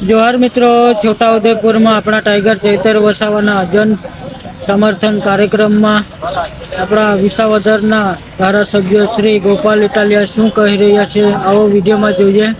जोहार मित्रों, छोटाउदेपुर में अपना टाइगर चैतर वसावाना जन समर्थन कार्यक्रम में अपना विसावदरना धारासभ्य श्री गोपाल इटालिया शू कही रह्या छे आवो विडियो में जोईए।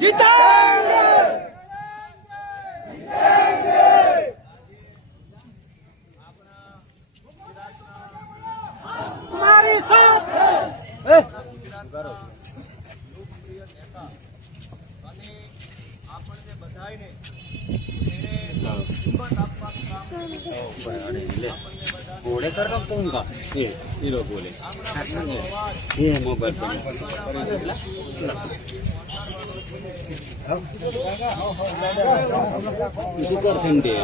जीतेंगे, हमारे साथ घोड़े कर रहा हूँ ये लोग बोले ये मोबाइल कर ठंडे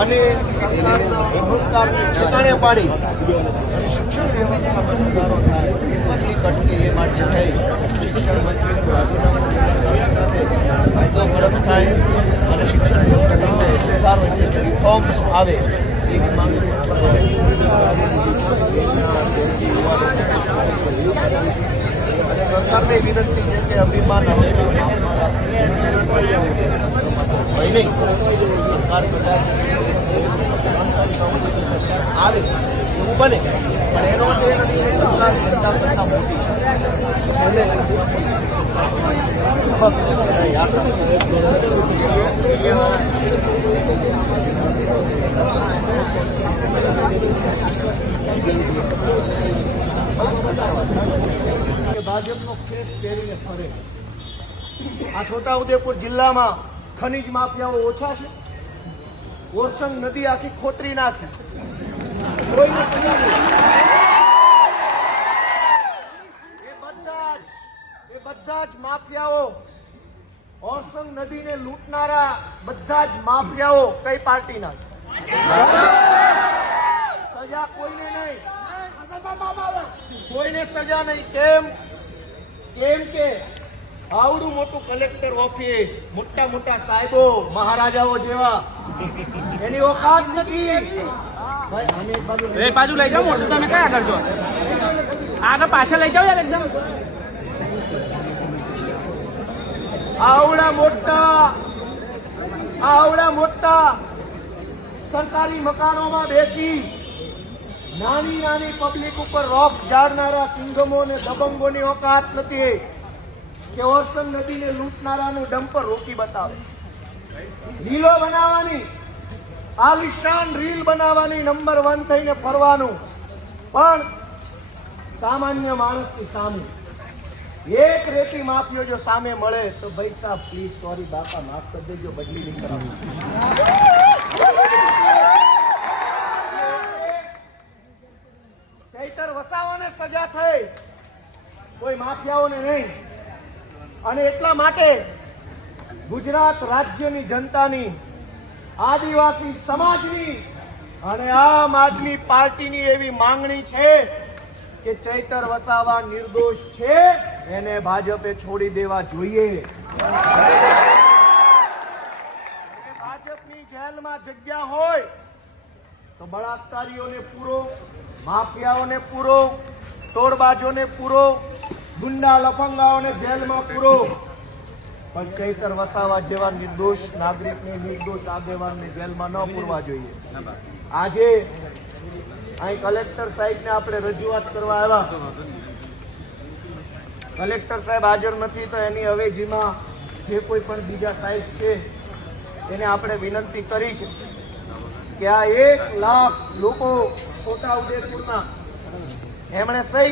અને સરકારના ભૂતકાળને ઠેકાણે પાડી શિક્ષણ વ્યવસ્થામાં સુધારો થાય એ ઘટકે એ માટે થઈ શિક્ષણ મંત્રી ફાયદો ઝડપ થાય અને શિક્ષણ વ્યવસ્થામાં સુધારો એટલે રિફોર્મ્સ આવે એવી માંગણી સરકારને વિનંતી છે કે અભિમાન આવે એવું બને પણ એનો અર્થ એ નથી કે સરકાર જનતા કરતા મોટી ભાજપનો કેસ પહેરીને ફરે આ છોટાઉદેપુર જિલ્લામાં ખનીજ માફિયાઓ ઓછા છે। ઓરસંગ નદી આખી ખોતરી નાખી, કોઈને સજા નહીં। એ બધા જ માફિયાઓ, ઓરસંગ નદીને લૂંટનારા બધા જ માફિયાઓ કઈ પાર્ટીના છે? સજા કોઈને નહીં, કોઈને સજા નહીં। કેમ કે આવડું મોટું કલેક્ટર ઓફિસ, મોટા મોટા સાહેબો મહારાજાઓ જેવા, એની ઓકાત નથી। બાજુ લઈ જાઓ, મોટું તમે કયા કરજો, આગળ પાછળ લઈ જાઓ યાર એકદમ। આવડા મોટા સરકારી મકાનોમાં બેસી નાની નાની પબ્લિક ઉપર રોફ ઝાડનારા સિંગમો ને દબંગોની ઓકાત નથી કે ઓરસંગ નદીને લૂંટનારાનું ડમ્પર રોકી બતાવે। રીલો બનાવવાની, આલિશાન રીલ બનાવવાની, નંબર 1 થઈને ફરવાનું, પણ સામાન્ય માણસની સામે એક રેતી માફિયો જો સામે મળે તો ભાઈ સાહેબ પ્લીઝ સોરી બાપા માફ કરી દેજો, બદલી નહીં કરાવું। ચૈતર વસાવાને સજા થઈ, કોઈ માફિયાઓને નહીં। અને એટલા માટે ગુજરાત રાજ્યની જનતાની, આદિવાસી સમાજની અને આમ આદમી પાર્ટીની એવી માંગણી છે કે ચૈતર વસાવા નિર્દોષ છે, એને ભાજપે છોડી દેવા જોઈએ। ભાજપની જેલમાં જગ્યા હોય તો બળાત્કારીઓને પૂરો, માફિયાઓને પૂરો, તોડબાજોને પૂરો, ગુંડા લફંગાઓને જેલમાં પૂરો, પણ ચૈતર વસાવા જેવા નિર્દોષ નાગરિકને, નિર્દોષ આગેવાનને જેલમાં ન પૂરવા જોઈએ। આજે અહીં કલેક્ટર સાહેબને આપણે રજૂઆત કરવા આવ્યા, કલેક્ટર સાહેબ હાજર નથી તો એની અવેજીમાં જે કોઈ પણ બીજા સાહેબ છે એને આપણે વિનંતી કરી છે કે આ 1 લાખ લોકો છોટાઉદેપુરના એમણે સહી